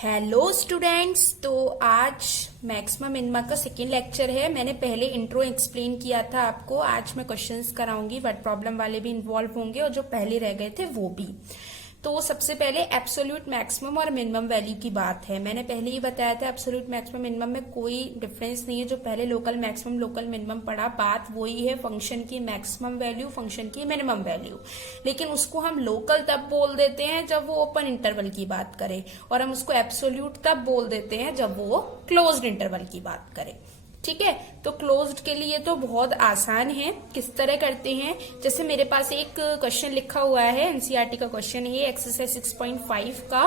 Hello students, तो आज maximum minimum का सेकेंड लेक्चर है। मैंने पहले इंट्रो एक्सप्लेन किया था आपको। आज मैं क्वेश्चंस कराऊंगी, वर्ड प्रॉब्लम वाले भी इन्वॉल्व होंगे और जो पहले रह गए थे वो भी। तो सबसे पहले एब्सोल्यूट मैक्सिमम और मिनिमम वैल्यू की बात है। मैंने पहले ही बताया था एब्सोल्यूट मैक्सिमम मिनिमम में कोई डिफरेंस नहीं है। जो पहले लोकल मैक्सिमम लोकल मिनिमम पढ़ा, बात वही है फंक्शन की मैक्सिमम वैल्यू, फंक्शन की मिनिमम वैल्यू। लेकिन उसको हम लोकल तब बोल देते हैं जब वो ओपन इंटरवल की बात करे, और हम उसको एब्सोल्यूट तब बोल देते हैं जब वो क्लोज्ड इंटरवल की बात करे। ठीक है, तो क्लोज्ड के लिए तो बहुत आसान है। किस तरह करते हैं, जैसे मेरे पास एक क्वेश्चन लिखा हुआ है, एनसीईआरटी का क्वेश्चन है, एक्सरसाइज 6.5 का।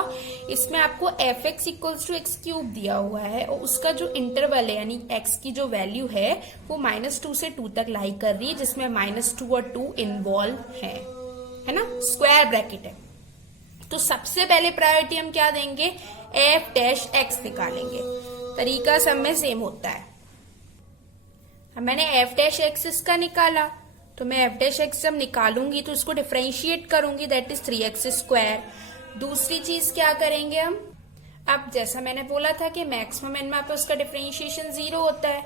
इसमें आपको F x equals to x cube दिया हुआ है और उसका जो इंटरवल है यानी एक्स की जो वैल्यू है वो -2 से 2 तक लाई कर रही है, जिसमें -2 और 2 इन्वॉल्व है ना, स्क्वायर ब्रैकेट है। तो सबसे पहले प्रायोरिटी हम क्या देंगे, एफ डैश एक्स निकालेंगे। तरीका सब में सेम होता है। मैंने एफ डैश एक्स इसका निकाला, तो मैं एफ डैश एक्स जब निकालूंगी तो इसको डिफरेंशिएट करूंगी, दैट इज 3x स्क्वायर। दूसरी चीज क्या करेंगे हम, अब जैसा मैंने बोला था कि मैक्सिमम मिनिमम पे उसका डिफरेंशिएशन 0 होता है,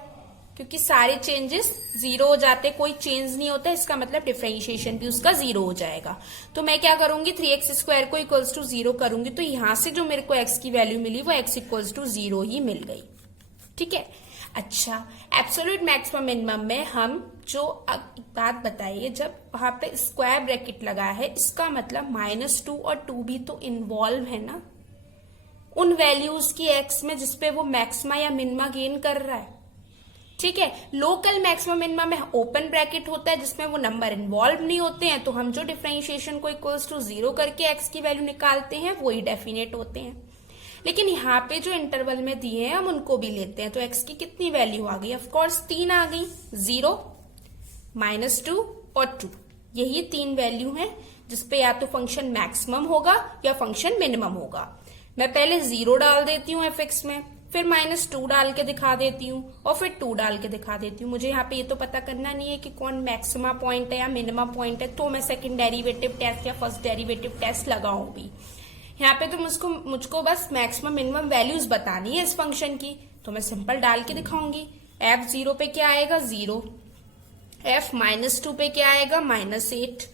क्योंकि सारे चेंजेस 0 हो जाते, कोई चेंज नहीं होता, इसका मतलब डिफरेंशिएशन भी उसका 0 हो जाएगा। तो मैं क्या करूंगी, 3x स्क्वायर को इक्वल्स टू 0 करूंगी, तो यहां से जो मेरे को x की वैल्यू मिली वो x इक्वल्स टू 0 ही मिल गई। ठीक है, अच्छा, एब्सोल्यूट मैक्सिमम मिनिमम में हम जो बात बताइए, जब वहां पे स्क्वायर ब्रैकेट लगा है, इसका मतलब -2 और 2 भी तो इन्वॉल्व है ना उन वैल्यूज की एक्स में जिसपे वो मैक्सिमा या मिनिमा गेन कर रहा है। ठीक है, लोकल मैक्सिमम मिनिमा में ओपन ब्रैकेट होता है जिसमें वो नंबर इन्वॉल्व नहीं होते हैं, तो हम जो डिफरेंशिएशन को इक्वल्स टू 0 करके एक्स की वैल्यू निकालते हैं वही डेफिनेट होते हैं। लेकिन यहाँ पे जो इंटरवल में दिए हैं हम उनको भी लेते हैं, तो x की कितनी वैल्यू आ गई, ऑफकोर्स 3 आ गई, 0, -2 और 2। यही 3 वैल्यू हैं जिसपे या तो फंक्शन मैक्सिमम होगा या फंक्शन मिनिमम होगा। मैं पहले 0 डाल देती हूँ fx में, फिर -2 डाल के दिखा देती हूँ और फिर 2 डाल के दिखा देती हूँ। मुझे यहाँ पे ये तो पता करना नहीं है कि कौन मैक्सिमा पॉइंट है या मिनिमम पॉइंट है, तो मैं सेकेंड डेरिवेटिव टेस्ट या फर्स्ट डेरिवेटिव टेस्ट लगाऊं भी। यहाँ पे तो मुझको बस मैक्सिमम मिनिमम वैल्यूज बतानी है इस फंक्शन की, तो मैं सिंपल डाल के दिखाऊंगी। f0 पे क्या आएगा, 0, f -2 पे क्या आएगा, -8,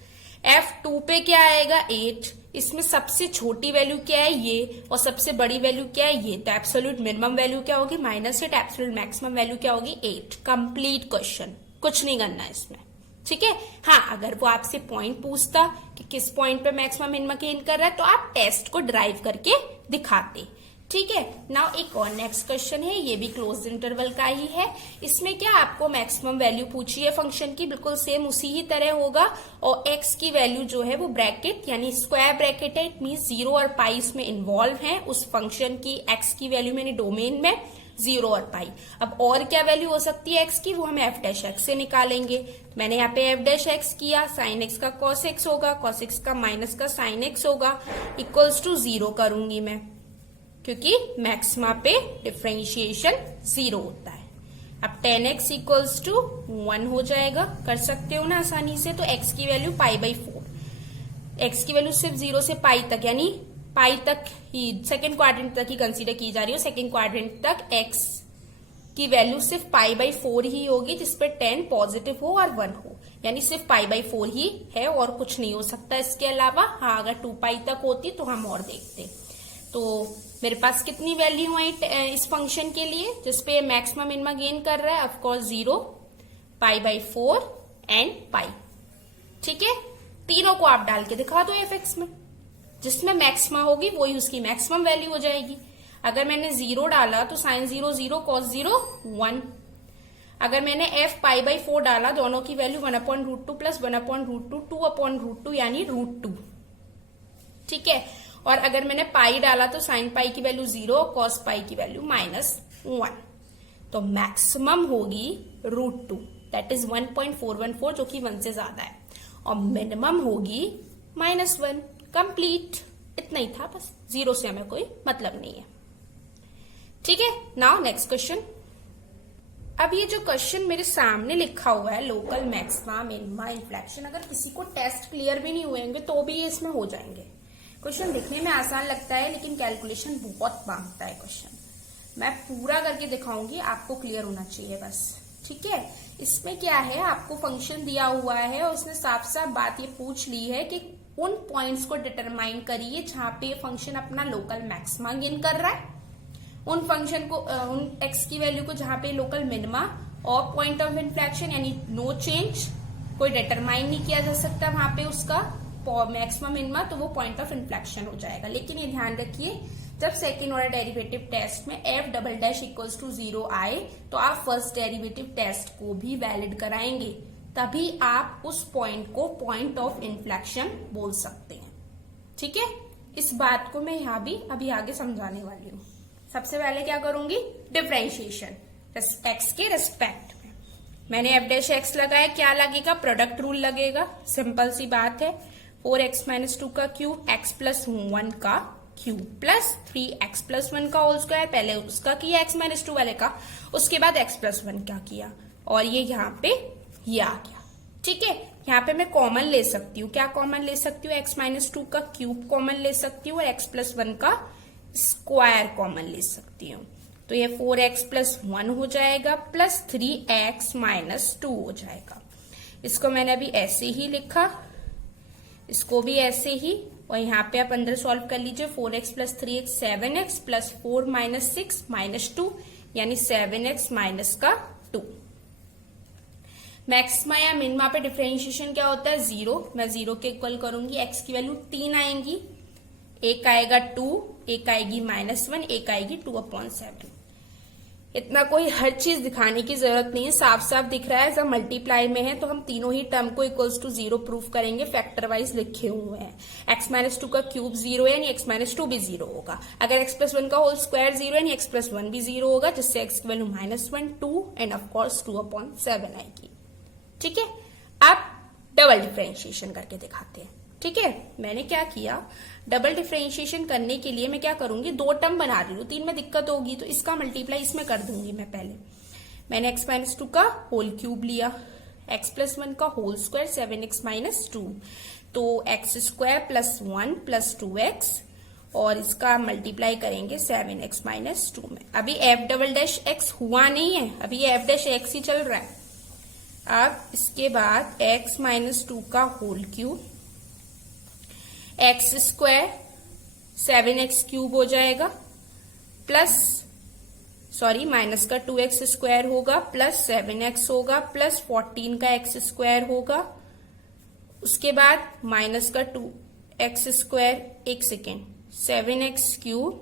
f2 पे क्या आएगा, 8। इसमें सबसे छोटी वैल्यू क्या है, ये, और सबसे बड़ी वैल्यू क्या है, ये। तो एब्सोल्यूट मिनिमम वैल्यू क्या होगी, -8, एब्सोल्यूट मैक्सिमम वैल्यू क्या होगी, 8। कंप्लीट क्वेश्चन, कुछ नहीं करना है इसमें। ठीक है, हाँ, अगर वो आपसे पॉइंट पूछता कि किस पॉइंट पे मैक्सिमम मिनिमम गेन कर रहा है, तो आप टेस्ट को ड्राइव करके दिखाते। ठीक है, नाउ एक और नेक्स्ट क्वेश्चन है, ये भी क्लोज्ड इंटरवल का ही है। इसमें क्या आपको मैक्सिमम वैल्यू पूछी है फंक्शन की, बिल्कुल सेम उसी ही तरह होगा, और x की वैल्यू जो है वो ब्रैकेट यानी स्क्वायर ब्रैकेट है, इट मीन 0 और पाई इसमें इन्वॉल्व है। उस फंक्शन की x की वैल्यू मैंने डोमेन में 0 और पाई। अब और क्या वैल्यू हो सकती है x की, वो हम f डैश x से निकालेंगे। तो मैंने यहाँ पे f डैश x किया, साइन x का cos x होगा, cos x का माइनस का साइन x होगा, इक्वल्स टू 0 करूंगी मैं, क्योंकि मैक्सिमा पे डिफरेंशिएशन 0 होता है। अब 10x इक्वल्स टू 1 हो जाएगा, कर सकते हो ना आसानी से। तो x की वैल्यू π/4, x की वैल्यू सिर्फ 0 से पाई तक यानी पाई तक ही, सेकेंड क्वाड्रेंट तक ही कंसीडर की जा रही हो। सेकेंड क्वाड्रेंट तक x की वैल्यू सिर्फ π/4 ही होगी, जिसपे 10 पॉजिटिव हो और 1 हो, यानी सिर्फ π/4 ही है और कुछ नहीं हो सकता इसके अलावा। हाँ, अगर 2π तक होती तो हम और देखते। तो मेरे पास कितनी वैल्यू है इस फंक्शन के लिए जिसपे मैक्सिमम मिनिमम गेन कर रहा है, ऑफकोर्स 0, π/4 एंड पाई। ठीक है, तीनों को आप डाल के दिखा दो fx में, जिसमें मैक्सिमा होगी वही उसकी मैक्सिमम वैल्यू हो जाएगी। अगर मैंने 0 डाला तो साइन 0 0, cos 0 1। अगर मैंने f π/4 डाला, दोनों की वैल्यू 1/√2 प्लस 1/√2, 2/√2 यानी √2। ठीक है, और अगर मैंने पाई डाला तो साइन पाई की वैल्यू 0, cos पाई की वैल्यू -1। तो मैक्सिमम होगी √2, दैट इज 1.414, जो कि 1 से ज्यादा है, और मिनिमम होगी -1। कंप्लीट, इतना ही था बस, 0 से हमें कोई मतलब नहीं है। ठीक है, नाउ नेक्स्ट क्वेश्चन। अब ये जो क्वेश्चन मेरे सामने लिखा हुआ है लोकल मैक्सिमा मिनिमा इन्फ्लेक्शन, अगर किसी को टेस्ट क्लियर भी नहीं हुए होंगे तो भी ये इसमें हो जाएंगे। क्वेश्चन दिखने में आसान लगता है लेकिन कैलकुलेशन बहुत मांगता है क्वेश्चन। मैं पूरा करके दिखाऊंगी, आपको क्लियर होना चाहिए बस, ठीक है। इसमें क्या है, आपको फंक्शन दिया हुआ है और उसने साफ साफ बात ये पूछ ली है कि उन पॉइंट्स को डिटरमाइन करिए जहां पे फंक्शन अपना लोकल मैक्सिमा गेन कर रहा है, उन फंक्शन को उन एक्स की वैल्यू को जहां पे लोकल मिनिमा और पॉइंट ऑफ इन्फ्लेक्शन यानी नो चेंज कोई डिटरमाइन नहीं किया जा सकता वहां पे उसका मैक्सिमम मिनिमा, तो वो पॉइंट ऑफ इन्फ्लेक्शन हो जाएगा। लेकिन ये ध्यान रखिए, जब सेकेंड ऑर्डर डेरिवेटिव टेस्ट में F double dash equals to 0 आए तो आप फर्स्ट डेरिवेटिव टेस्ट को भी वैलिड कराएंगे, तभी आप उस पॉइंट को पॉइंट ऑफ इन्फ्लेक्शन बोल सकते हैं, ठीक है। इस बात को मैं यहाँ भी अभी आगे समझाने वाली हूँ। सबसे पहले क्या करूंगी, डिफरेंशिएशन एक्स के रेस्पेक्ट में। मैंने एफ डैश एक्स लगाया, क्या लगेगा, प्रोडक्ट रूल लगेगा, सिंपल सी बात है। 4x माइनस 2 का क्यूब, x प्लस 1 का क्यूब प्लस 3x प्लस 1 का होल स्क्वायर, पहले उसका किया x माइनस 2 वाले का, उसके बाद x प्लस 1 का किया और ये यहाँ पे ये आ गया, ठीक है। यहाँ पे मैं कॉमन ले सकती हूँ, क्या कॉमन ले सकती हूँ, x माइनस 2 का क्यूब कॉमन ले सकती हूँ और x प्लस 1 का स्क्वायर कॉमन ले सकती हूँ। तो ये 4x प्लस 1 हो जाएगा प्लस 3x माइनस 2 हो जाएगा। इसको मैंने अभी ऐसे ही लिखा, इसको भी ऐसे ही, और यहाँ पे आप अंदर सॉल्व कर लीजिए। 4x plus 3x 7x plus 4 minus 6 minus 2 यानी 7x माइनस का 2। मैक्सिमा या मिनिमा पे डिफरेंशिएशन क्या होता है, 0। मैं 0 के इक्वल करूंगी, x की वैल्यू 3 आएंगी, एक आएगा 2, एक आएगी -1, एक आएगी 2/7। इतना कोई हर चीज दिखाने की जरूरत नहीं है, साफ साफ दिख रहा है। जब मल्टीप्लाई में है तो हम तीनों ही टर्म को इक्वल्स टू 0 प्रूफ करेंगे, फैक्टर वाइज लिखे हुए हैं। x माइनस 2 का क्यूब 0 है यानी x माइनस 2 भी 0 होगा। अगर x प्लस 1 का होल स्क्वायर 0 है यानी x प्लस 1 भी 0 होगा, जिससे x की वैल्यू -1, 2 एंड ऑफकोर्स 2/7 आएगी, ठीक है। अब डबल डिफरेंशिएशन करके दिखाते हैं, ठीक है। मैंने क्या किया, डबल डिफरेंशिएशन करने के लिए मैं क्या करूंगी, 2 टर्म बना रही हूँ, 3 में दिक्कत होगी तो इसका मल्टीप्लाई इसमें कर दूंगी मैं। पहले मैंने x माइनस 2 का होल क्यूब लिया, x प्लस 1 का होल स्क्वायर 7x माइनस 2, तो x square plus 1 plus 2x और इसका मल्टीप्लाई करेंगे 7x माइनस 2 में। अभी f डबल डैश x हुआ नहीं है, अभी ये f डैश x ही चल रहा है। अब इसके बाद x माइनस 2 का whole cube, x square 7x cube हो जाएगा प्लस माइनस का 2x स्क्वायर होगा प्लस 7x होगा प्लस 14 का x स्क्वायर होगा, उसके बाद माइनस का 2x square, 7x cube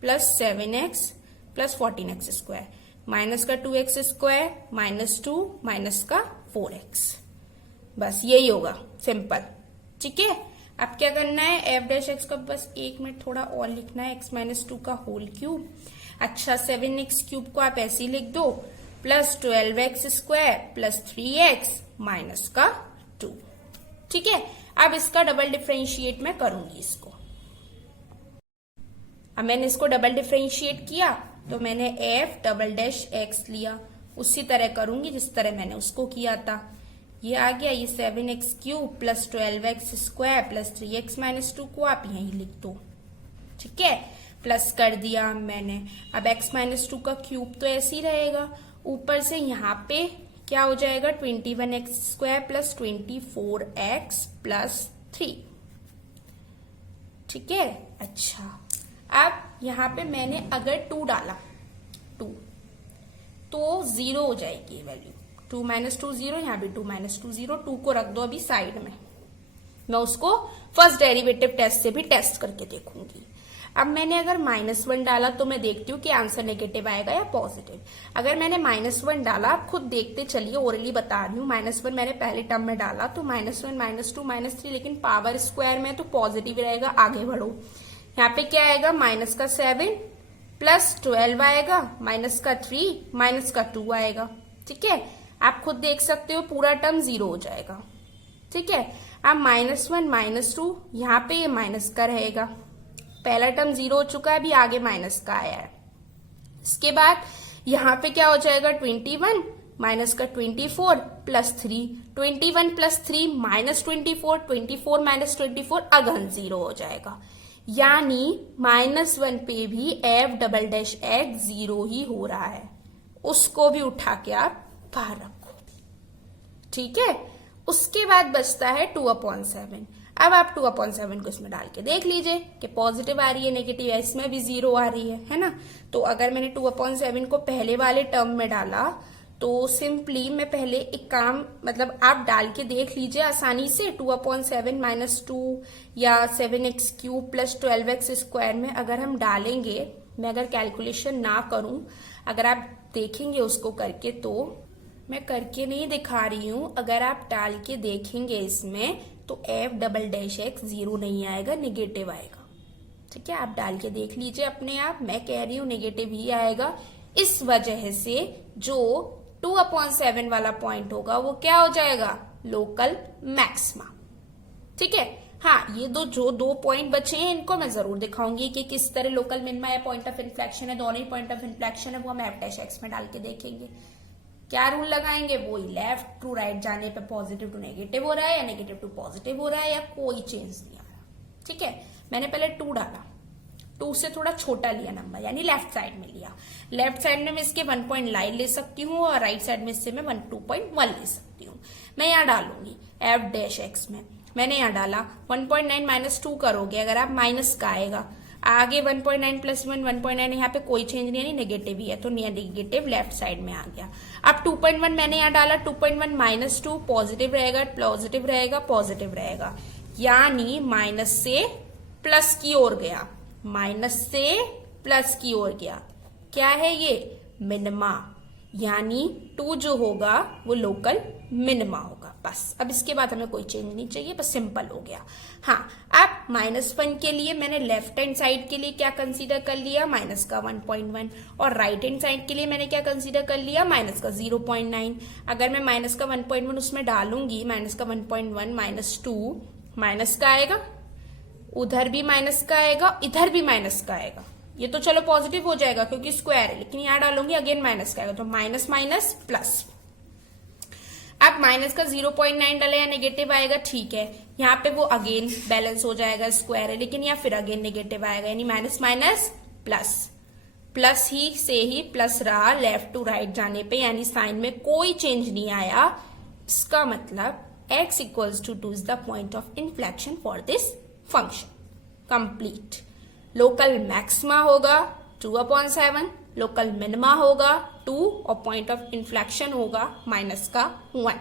plus 7x plus 14x square minus का 2x स्क्वायर माइनस 2 माइनस का 4x, बस यही होगा, सिंपल, ठीक है। अब क्या करना है, एफ डैश एक्स का बस 1 मिनट थोड़ा और लिखना है, x माइनस 2 का होल क्यूब, अच्छा 7x क्यूब को आप ऐसे ही लिख दो, plus 12x square plus 3x minus का 2, ठीक है। अब इसका डबल डिफरेंशिएट मैं करूंगी इसको। अब मैंने इसको डबल डिफरेंशिएट किया तो मैंने एफ डबल डैश एक्स लिया, उसी तरह करूंगी जिस तरह मैंने उसको किया था। ये आ गया, ये 7x cube plus 12x square plus 3x minus 2 को आप यहीं लिख दो, ठीक है, प्लस कर दिया मैंने। अब x माइनस 2 का क्यूब तो ऐसे ही रहेगा, ऊपर से यहाँ पे क्या हो जाएगा, 21x square plus 24x plus 3, ठीक है। अच्छा, अब यहाँ पे मैंने अगर 2 डाला, 2 तो 0 हो जाएगी वैल्यू, 2 माइनस 2 0, यहाँ भी 2 माइनस 2 0, 2 को रख दो अभी साइड में, मैं उसको फर्स्ट डेरिवेटिव टेस्ट से भी टेस्ट करके देखूंगी। अब मैंने अगर -1 डाला तो मैं देखती हूँ कि आंसर नेगेटिव आएगा या पॉजिटिव। अगर मैंने -1 डाला, आप खुद देखते चलिए, ओरली बता रही हूँ, -1 मैंने पहले टर्म में डाला तो -1 -2 -3, लेकिन पावर स्क्वायर में तो पॉजिटिव रहेगा, आगे बढ़ो। यहाँ पे क्या आएगा, माइनस का 7 प्लस 12 आएगा, माइनस का 3 माइनस का 2 आएगा, ठीक है। आप खुद देख सकते हो पूरा टर्म 0 हो जाएगा, ठीक है। अब -1 -2, यहाँ पे ये माइनस का रहेगा, पहला टर्म 0 हो चुका है, अभी आगे माइनस का आया है। इसके बाद यहाँ पे क्या हो जाएगा 21 माइनस का 24 प्लस 3, 21 प्लस 3 माइनस 24, 24 माइनस 24 अगन 0 हो जाएगा। यानी -1 पे भी f डबल डैश एक्स 0 ही हो रहा है, उसको भी उठा के आप बाहर रखो। ठीक है, उसके बाद बचता है 2/7। अब आप 2/7 को इसमें डाल के देख लीजिए कि पॉजिटिव आ रही है नेगेटिव है, इसमें भी 0 आ रही है ना। तो अगर मैंने 2/7 को पहले वाले टर्म में डाला तो सिंपली मैं पहले एक काम मतलब आप डाल के देख लीजिए आसानी से। 2/7 माइनस 2 या 7x cube plus 12x square में अगर हम डालेंगे, मैं अगर कैलकुलेशन ना करूं, अगर आप देखेंगे उसको करके, तो मैं करके नहीं दिखा रही हूं, अगर आप डाल के देखेंगे इसमें तो f डबल डैश एक्स 0 नहीं आएगा, नेगेटिव आएगा। ठीक है, आप डाल के देख लीजिए अपने आप, मैं कह रही हूं नेगेटिव ही आएगा। इस वजह से जो 2/7 वाला पॉइंट होगा वो क्या हो जाएगा, लोकल मैक्सिमा। ठीक है, हाँ, ये जो दो पॉइंट बचे हैं इनको मैं जरूर दिखाऊंगी कि किस तरह लोकल मिनिमा या पॉइंट ऑफ इन्फ्लेक्शन है, दोनों ही पॉइंट ऑफ इन्फ्लेक्शन है, वो हम f डैश एक्स में डाल के देखेंगे। क्या रूल लगाएंगे, वही लेफ्ट टू राइट जाने पे पॉजिटिव टू नेगेटिव हो रहा है या नेगेटिव टू पॉजिटिव हो रहा है या कोई चेंज नहीं आ रहा। ठीक है, मैंने पहले 2 डाला, 2 से थोड़ा छोटा लिया नंबर, यानी लेफ्ट साइड में लिया। लेफ्ट साइड में मैं इसके 1.9 ले सकती हूँ और राइट साइड में इससे मैं 2.1 ले सकती हूँ। मैं यहाँ डालूंगी f डैश एक्स में, मैंने यहाँ डाला 1.9 माइनस 2 करोगे अगर आप माइनस का आएगा, आगे 1.9 प्लस 1 1.9, यहाँ पे कोई चेंज नहीं है, नेगेटिव ही है, तो नेगेटिव लेफ्ट साइड में आ गया। अब 2.1 मैंने यहाँ डाला, 2.1 माइनस 2 पॉजिटिव रहेगा, पॉजिटिव रहेगा, पॉजिटिव रहेगा, यानी माइनस से प्लस की ओर गया, माइनस से प्लस की ओर गया। क्या है ये, मिनिमा, यानी 2 जो होगा वो लोकल मिनिमा होगा। बस, अब इसके बाद हमें कोई चेंज नहीं चाहिए, बस सिंपल हो गया। हाँ, अब -1 के लिए मैंने लेफ्ट हैंड साइड के लिए क्या कंसीडर कर लिया, माइनस का 1.1, और राइट हैंड साइड के लिए मैंने क्या कंसीडर कर लिया, माइनस का 0.9। अगर मैं माइनस का 1.1 उसमें डालूंगी, माइनस का 1.1 माइनस 2, माइनस का आएगा, उधर भी माइनस का आएगा, इधर भी माइनस का आएगा। ये तो चलो पॉजिटिव हो जाएगा क्योंकि स्क्वायर है, लेकिन यहां डालूंगी अगेन माइनस का आएगा, तो माइनस माइनस प्लस। अब माइनस का 0.9 डाले या नेगेटिव आएगा, ठीक है, यहाँ पे वो अगेन बैलेंस हो जाएगा, स्क्वायर है, लेकिन यहाँ फिर अगेन नेगेटिव आएगा, यानी माइनस माइनस प्लस, प्लस ही से ही प्लस रहा लेफ्ट टू राइट जाने पे, यानी साइन में कोई चेंज नहीं आया। इसका मतलब x equals to 2 is the point of inflection for this function. Complete. Local maxima होगा 2/7, लोकल मिनिमा होगा 2 और पॉइंट ऑफ इन्फ्लेक्शन होगा माइनस का 1।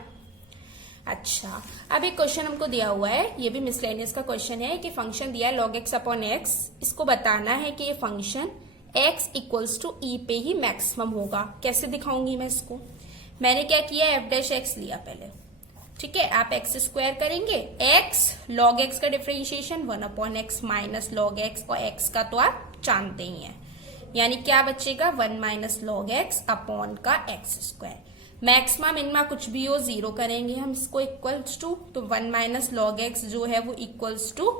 अच्छा, अब एक क्वेश्चन हमको दिया हुआ है, ये भी मिसलेनियस का क्वेश्चन है कि फंक्शन दिया है log x अपॉन x, इसको बताना है कि ये function x equals to e पे ही मैक्सिमम होगा। कैसे दिखाऊंगी मैं इसको, मैंने क्या किया, f डैश x लिया पहले, ठीक है, आप x स्क्वायर करेंगे, x log x का differentiation 1/x minus log x, और x का तो आप जानते ही हैं, यानी क्या बचेगा 1 माइनस log x अपॉन का x स्क्वायर। मैक्सिमा मिनिमा कुछ भी हो, 0 करेंगे हम इसको इक्वल्स टू, तो 1 माइनस log x जो है वो इक्वल्स टू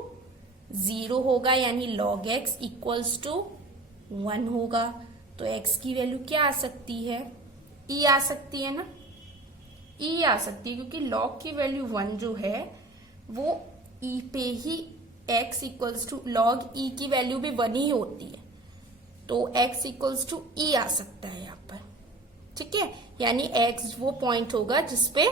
0 होगा, यानी log x इक्वल्स टू 1 होगा। तो x की वैल्यू क्या आ सकती है, e आ सकती है ना, e आ सकती है, क्योंकि log की वैल्यू 1 जो है वो e पे ही, x equals to log e की वैल्यू भी 1 ही होती है, तो x इक्वल्स टू e आ सकता है यहाँ पर, ठीक है, यानी x वो पॉइंट होगा जिसपे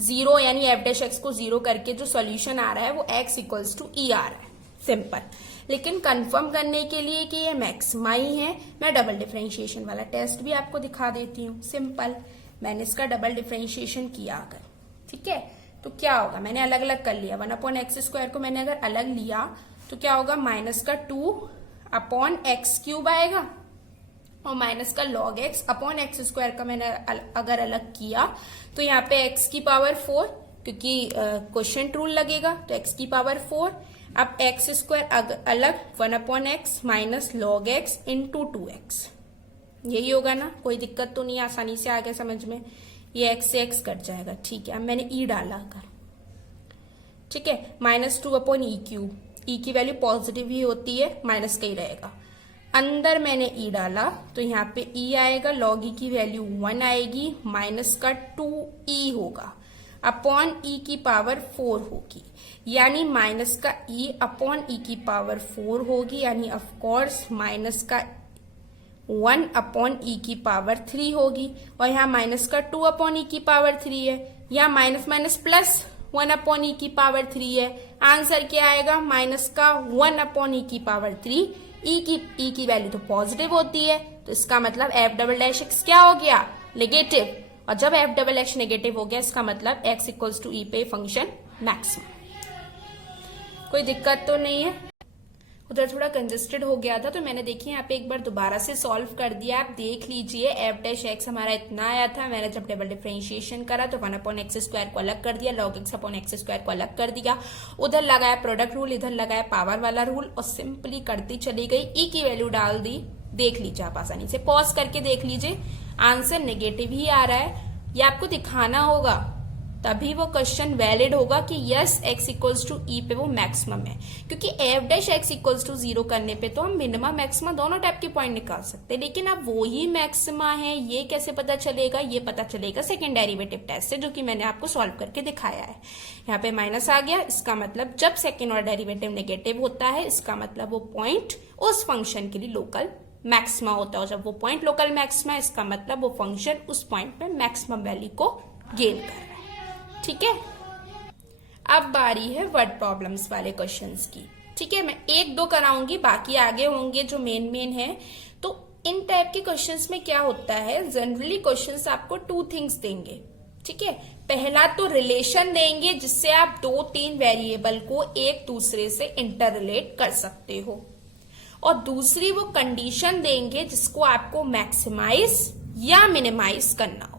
0 यानी f डैश x को 0 करके जो सॉल्यूशन आ रहा है वो x इक्वल्स टू e आ रहा है, सिंपल। लेकिन कंफर्म करने के लिए कि ये मैक्सिमा ही है, मैं डबल डिफरेंशिएशन वाला टेस्ट भी आपको दिखा देती हूँ। सिंपल, मैंने इसका डबल डिफरेंशिएशन किया अगर, ठीक है, तो क्या होगा, मैंने अलग अलग कर लिया, 1/x स्क्वायर को मैंने अगर अलग लिया तो क्या होगा, माइनस का 2 अपॉन एक्स क्यूब आएगा, और माइनस का log x upon x square का मैंने अगर अलग किया तो यहाँ पे x की पावर 4, क्योंकि क्वेश्चन रूल लगेगा, तो x की पावर 4, अब एक्स स्क्वायर अलग 1/x minus log x into 2x, यही होगा ना, कोई दिक्कत तो नहीं, आसानी से आ गया समझ में, ये x से x कट जाएगा, ठीक है। अब मैंने e डाला अगर, ठीक है, -2/e क्यूब, e की वैल्यू पॉजिटिव ही होती है, माइनस का ही रहेगा, अंदर मैंने ई डाला तो यहाँ पे ई आएगा, लॉग ई की वैल्यू 1 आएगी, माइनस का 2e होगा, अपॉन ई की पावर 4 होगी, यानी माइनस का ई अपॉन ई की पावर 4 होगी, यानी ऑफ कोर्स माइनस का 1 अपॉन ई की पावर 3 होगी, और यहाँ माइनस का 2 अपॉन ई की पावर 3 है, यहाँ माइनस माइनस प्लस 1 अपॉन ई की पावर 3 है। आंसर क्या आएगा? माइनस का 1 अपॉन ई की पावर 3। ई की वैल्यू तो पॉजिटिव होती है, तो इसका मतलब एफ डबल डैश एक्स क्या हो गया? नेगेटिव। और जब एफ डबल एक्स नेगेटिव हो गया, इसका मतलब एक्स इक्वल्स टू ई पे फंक्शन मैक्सिमम। कोई दिक्कत तो नहीं है? उधर थोड़ा कंजेस्टेड हो गया था, तो मैंने देखिए यहाँ पे एक बार दोबारा से सॉल्व कर दिया। आप देख लीजिए, एफ डैश एक्स हमारा इतना आया था, मैंने जब डबल डिफरेंशिएशन करा तो 1 अपॉन एक्स स्क्वायर को अलग कर दिया, log x upon x square को अलग कर दिया, उधर लगाया प्रोडक्ट रूल, इधर लगाया पावर वाला रूल, और सिंपली करती चली गई, ई की वैल्यू डाल दी। देख लीजिए आप आसानी से, पॉज करके देख लीजिए, आंसर नेगेटिव ही आ रहा है। ये आपको दिखाना होगा, तभी वो क्वेश्चन वैलिड होगा कि yes x equals to E पे वो मैक्सिमम है, क्योंकि F dash x equals to 0 करने पे तो हम मिनिमम मैक्सिमम दोनों टाइप के पॉइंट निकाल सकते हैं, लेकिन अब वो ही मैक्सिमा है, ये कैसे पता चलेगा? ये पता चलेगा सेकेंड डेरिवेटिव टेस्ट से, जो कि मैंने आपको सॉल्व करके दिखाया है। यहाँ पे माइनस आ गया, इसका मतलब जब सेकेंड और डेरिवेटिव नेगेटिव होता है, इसका मतलब वो पॉइंट उस फंक्शन के लिए लोकल मैक्सिमा होता है, और जब वो पॉइंट लोकल मैक्सिमा, इसका मतलब वो फंक्शन उस पॉइंट पे मैक्सिमम वैल्यू को गेन कर रहा है। ठीक है, अब बारी है वर्ड प्रॉब्लम्स वाले क्वेश्चंस की। ठीक है, मैं 1-2 कराऊंगी, बाकी आगे होंगे जो मेन है। तो इन टाइप के क्वेश्चंस में क्या होता है, जनरली क्वेश्चंस आपको 2 थिंग्स देंगे। ठीक है, पहला तो रिलेशन देंगे, जिससे आप 2-3 वेरिएबल को एक दूसरे से इंटर रिलेट कर सकते हो, और दूसरी वो कंडीशन देंगे जिसको आपको मैक्सिमाइज या मिनिमाइज करना होगा।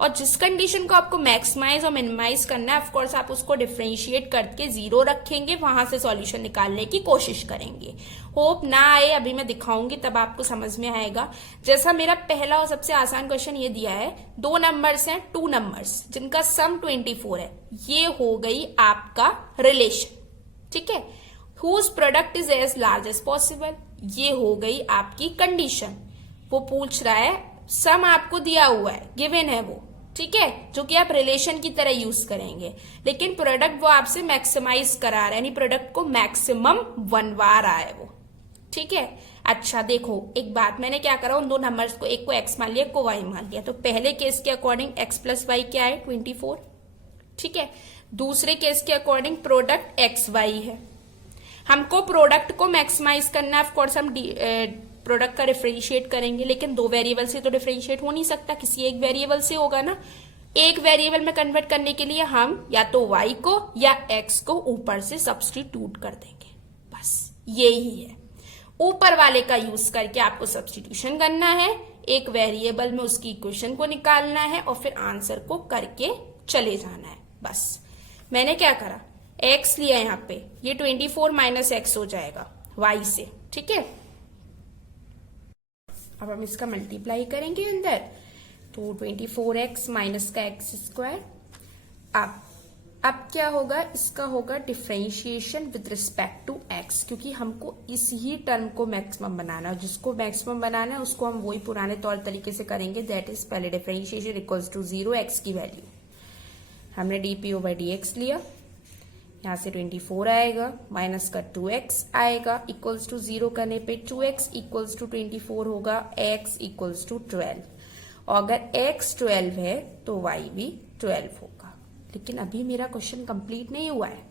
और जिस कंडीशन को आपको मैक्सिमाइज और मिनिमाइज करना है, ऑफ कोर्स आप उसको डिफरेंशिएट करके 0 रखेंगे, वहां से सॉल्यूशन निकालने की कोशिश करेंगे। होप ना आए, अभी मैं दिखाऊंगी तब आपको समझ में आएगा। जैसा मेरा पहला और सबसे आसान क्वेश्चन ये दिया है, 2 नंबर्स हैं, 2 नंबर्स जिनका सम 24 है, ये हो गई आपका रिलेशन। ठीक है, whose product is as large as possible, ये हो गई आपकी कंडीशन। वो पूछ रहा है, सम आपको दिया हुआ है, गिवन है वो, ठीक है, जो कि आप रिलेशन की तरह यूज करेंगे, लेकिन प्रोडक्ट वो आपसे मैक्सिमाइज करा रहा है, यानी प्रोडक्ट को मैक्सिमम बनवा रहा है वो। ठीक है, अच्छा देखो एक बात, मैंने क्या करा, उन 2 नंबर्स को, एक को x मान लिया, एक को y मान लिया। तो पहले केस के अकॉर्डिंग x प्लस वाई क्या है? 24। ठीक है, दूसरे केस के अकॉर्डिंग प्रोडक्ट एक्स वाई है। हमको प्रोडक्ट को मैक्सिमाइज करना है, ऑफकोर्स हम प्रोडक्ट का डिफरेंशिएट करेंगे, लेकिन 2 वेरिएबल से तो डिफरेंशिएट हो नहीं सकता, किसी एक वेरिएबल से होगा ना। एक वेरिएबल में कन्वर्ट करने के लिए हम या तो y को या x को ऊपर से सब्स्टिट्यूट कर देंगे, बस यही है। ऊपर वाले का यूज करके आपको सब्स्टिट्यूशन करना है, एक वेरिएबल में उसकी इक्वेशन को निकालना है, और फिर आंसर को करके चले जाना है। बस मैंने क्या करा, x लिया यहाँ पे, ये 24 माइनस एक्स हो जाएगा y से। ठीक है, अब हम इसका मल्टीप्लाई करेंगे अंदर, तो 24x माइनस का एक्स स्क्वायर। अब क्या होगा, इसका होगा differentiation with respect to x, क्योंकि हमको इस ही टर्म को मैक्सिमम बनाना है, जिसको मैक्सिमम बनाना है उसको हम वही पुराने तौर तरीके से करेंगे, दैट इज पहले डिफरेंशिएशन इक्वल्स टू 0, x की वैल्यू हमने dp/dx लिया, यहाँ से 24 आएगा, माइनस का 2x आएगा, इक्वल्स टू 0 करने पे 2x इक्वल्स टू 24 होगा, x इक्वल्स टू 12, और अगर x 12 है तो y भी 12 होगा। लेकिन अभी मेरा क्वेश्चन कंप्लीट नहीं हुआ है,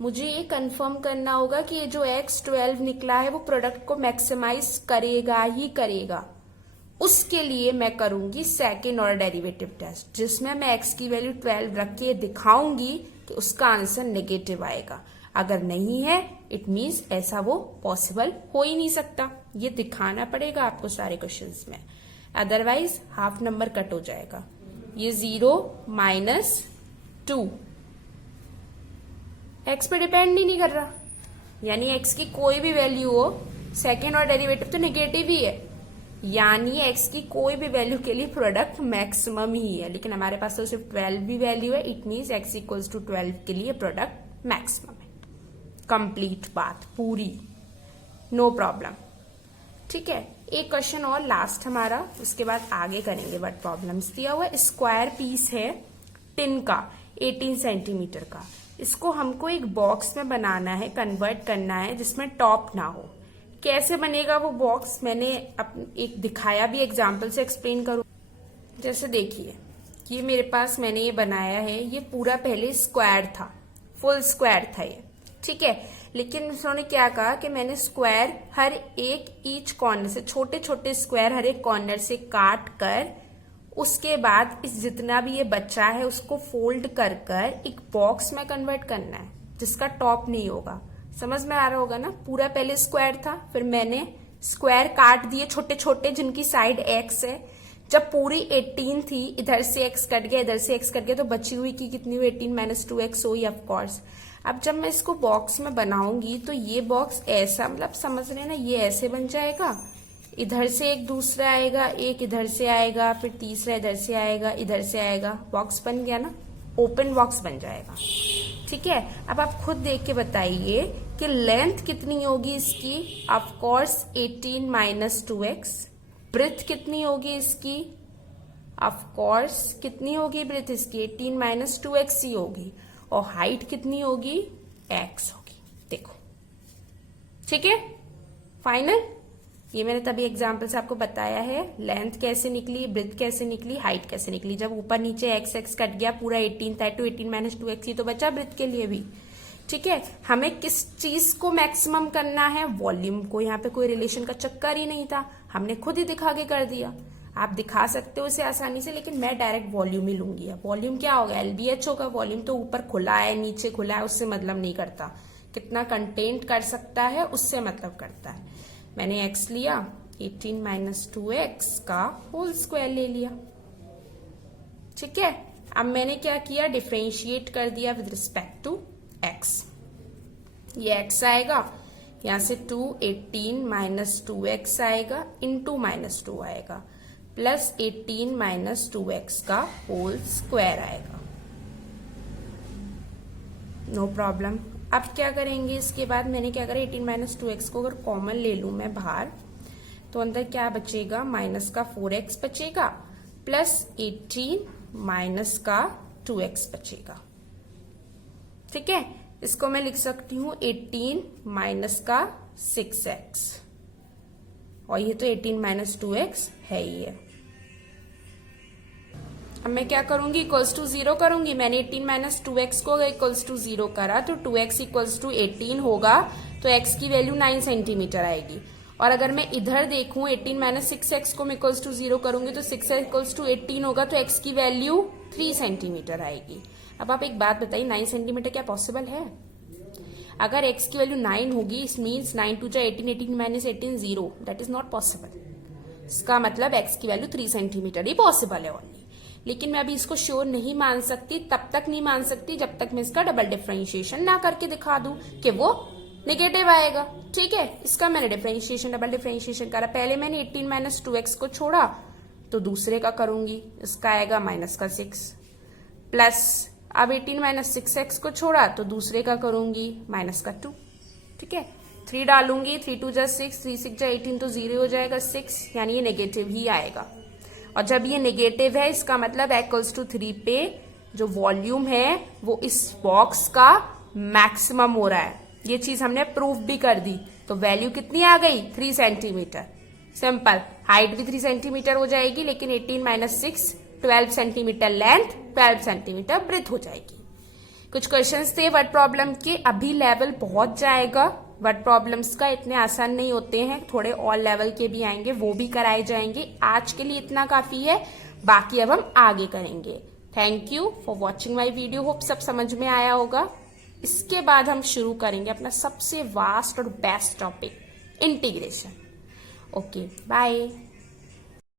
मुझे ये कंफर्म करना होगा कि ये जो x 12 निकला है वो प्रोडक्ट को मैक्सिमाइज करेगा ही करेगा। उसके लिए मैं करूंगी सेकेंड ऑर्डर डेरिवेटिव टेस्ट, जिसमें मैं x की वैल्यू 12 रख के दिखाऊंगी कि उसका आंसर नेगेटिव आएगा। अगर नहीं है, इट मीन्स ऐसा वो पॉसिबल हो ही नहीं सकता। ये दिखाना पड़ेगा आपको सारे क्वेश्चंस में, अदरवाइज हाफ नंबर कट हो जाएगा। ये 0 माइनस 2 एक्स पे डिपेंड ही नहीं कर रहा, यानी एक्स की कोई भी वैल्यू हो, सेकेंड ऑर्डर डेरिवेटिव तो नेगेटिव ही है, यानी एक्स की कोई भी वैल्यू के लिए प्रोडक्ट मैक्सिमम ही है। लेकिन हमारे पास तो सिर्फ 12 भी वैल्यू है, it means x equals to 12 के लिए प्रोडक्ट मैक्सिमम है। कंप्लीट बात पूरी। No problem. ठीक है, एक क्वेश्चन और लास्ट हमारा, उसके बाद आगे करेंगे वर्ड प्रॉब्लम्स। दिया हुआ स्क्वायर पीस है टिन का 18 सेंटीमीटर का, इसको हमको एक बॉक्स में बनाना है, कन्वर्ट करना है जिसमें टॉप ना हो। कैसे बनेगा वो बॉक्स, मैंने एक दिखाया भी, एग्जाम्पल से एक्सप्लेन करूं। जैसे देखिए, ये मेरे पास मैंने ये बनाया है, ये पूरा पहले स्क्वायर था, फुल स्क्वायर था ये, ठीक है। लेकिन उन्होंने क्या कहा कि मैंने स्क्वायर हर एक ईच कॉर्नर से, छोटे छोटे स्क्वायर हर एक कॉर्नर से काट कर, उसके बाद इस जितना भी ये बचा है उसको फोल्ड कर कर एक बॉक्स में कन्वर्ट करना है जिसका टॉप नहीं होगा। समझ में आ रहा होगा ना। पूरा पहले स्क्वायर था, फिर मैंने स्क्वायर काट दिए छोटे छोटे जिनकी साइड एक्स है। जब पूरी 18 थी, इधर से एक्स कट गया, इधर से एक्स कट गया, तो बची हुई की कितनी हुई, 18 माइनस 2x हुई ऑफकोर्स। अब जब मैं इसको बॉक्स में बनाऊंगी तो ये बॉक्स ऐसा, मतलब समझ रहे हैं ना, ये ऐसे बन जाएगा। इधर से एक दूसरा आएगा, एक इधर से आएगा, फिर तीसरा इधर से आएगा, इधर से आएगा, बॉक्स बन गया ना, ओपन बॉक्स बन जाएगा। ठीक है, अब आप खुद देख के बताइए कि लेंथ कितनी होगी इसकी, of course 18 minus 2x। Breath कितनी होगी इसकी, ऑफ कोर्स कितनी होगी ब्रेथ इसकी, 18 माइनस 2x ही होगी। और हाइट कितनी होगी, x होगी। देखो, ठीक है, फाइनल। ये मैंने तभी एग्जाम्पल से आपको बताया है, लेंथ कैसे निकली, ब्रेथ कैसे निकली, हाइट कैसे निकली। जब ऊपर नीचे एक्स एक्स कट गया, पूरा 18 था, तो 18 माइनस 2x ही तो बचा ब्रेथ के लिए भी। ठीक है, हमें किस चीज को मैक्सिमम करना है, वॉल्यूम को। यहाँ पे कोई रिलेशन का चक्कर ही नहीं था, हमने खुद ही दिखा के कर दिया। आप दिखा सकते हो इसे आसानी से, लेकिन मैं डायरेक्ट वॉल्यूम ही लूंगी। वॉल्यूम क्या होगा, LBH होगा। वॉल्यूम तो ऊपर खुला है, नीचे खुला है, उससे मतलब नहीं करता। कितना कंटेंट कर सकता है उससे मतलब करता है। मैंने x लिया, 18 माइनस 2x का होल स्क्वायर ले लिया। ठीक है, अब मैंने क्या किया, डिफरेंशिएट कर दिया विद रिस्पेक्ट टू x। ये x आएगा, यहां से 18 माइनस 2x आएगा, इंटू माइनस 2 आएगा, प्लस 18 माइनस 2x का होल स्क्वायर आएगा। No problem. अब क्या करेंगे, इसके बाद मैंने क्या करा, 18 माइनस 2x को अगर कॉमन ले लूं मैं बाहर, तो अंदर क्या बचेगा, माइनस का 4x बचेगा, प्लस 18 माइनस का 2x बचेगा। ठीक है, इसको मैं लिख सकती हूं 18 माइनस का 6x, और ये तो 18 माइनस 2x है ही है। अब मैं क्या करूंगी, इक्वल्स टू 0 करूंगी। मैंने 18 माइनस 2x को इक्वल्स टू 0 करा, तो 2x इक्वल्स टू 18 होगा, तो x की वैल्यू 9 सेंटीमीटर आएगी। और अगर मैं इधर देखूं, 18 माइनस 6x को मैं इक्वल्स टू 0 करूंगी, तो 6x इक्वल्स टू 18 होगा, तो x की वैल्यू 3 सेंटीमीटर आएगी। अब आप एक बात बताइए, 9 सेंटीमीटर क्या पॉसिबल है? अगर x की वैल्यू 9 होगी, इस मीन्स 9 टू जा 18, 18 minus 18 0, that is not possible. इसका मतलब x की वैल्यू 3 सेंटीमीटर ही पॉसिबल है ओनली। लेकिन मैं अभी इसको श्योर नहीं मान सकती, तब तक नहीं मान सकती जब तक मैं इसका डबल डिफरेंशिएशन ना करके दिखा दूं कि वो नेगेटिव आएगा। ठीक है, इसका मैंने डिफरेंशिएशन, डबल डिफरेंशिएशन करा। पहले मैंने 18 माइनस 2x को छोड़ा, तो दूसरे का करूंगी, इसका आएगा माइनस का 6, प्लस अब 18 माइनस 6x को छोड़ा, तो दूसरे का करूंगी माइनस का 2। ठीक है, 3 डालूंगी, 3 2 जा 6, 3 6 जा 18, तो 0 हो जाएगा 6, यानी ये नेगेटिव ही आएगा। और जब ये नेगेटिव है, इसका मतलब इक्वल्स टू 3 पे जो वॉल्यूम है वो इस बॉक्स का मैक्सिमम हो रहा है। ये चीज हमने प्रूफ भी कर दी। तो वैल्यू कितनी आ गई, 3 सेंटीमीटर। सिंपल। हाइट भी 3 सेंटीमीटर हो जाएगी, लेकिन 18 minus 6 12 centimetre length, 12 centimetre breath हो जाएगी। कुछ क्वेश्चंस थे वर्ड प्रॉब्लम के, अभी लेवल पहुंच जाएगा। वर्ड प्रॉब्लम्स का इतने आसान नहीं होते हैं, थोड़े और लेवल के भी आएंगे, वो भी कराए जाएंगे। आज के लिए इतना काफी है, बाकी अब हम आगे करेंगे। Thank you for watching my video, hope सब समझ में आया होगा। इसके बाद हम शुरू करेंगे अपना सबसे वास्ट और best topic, integration. Okay, bye.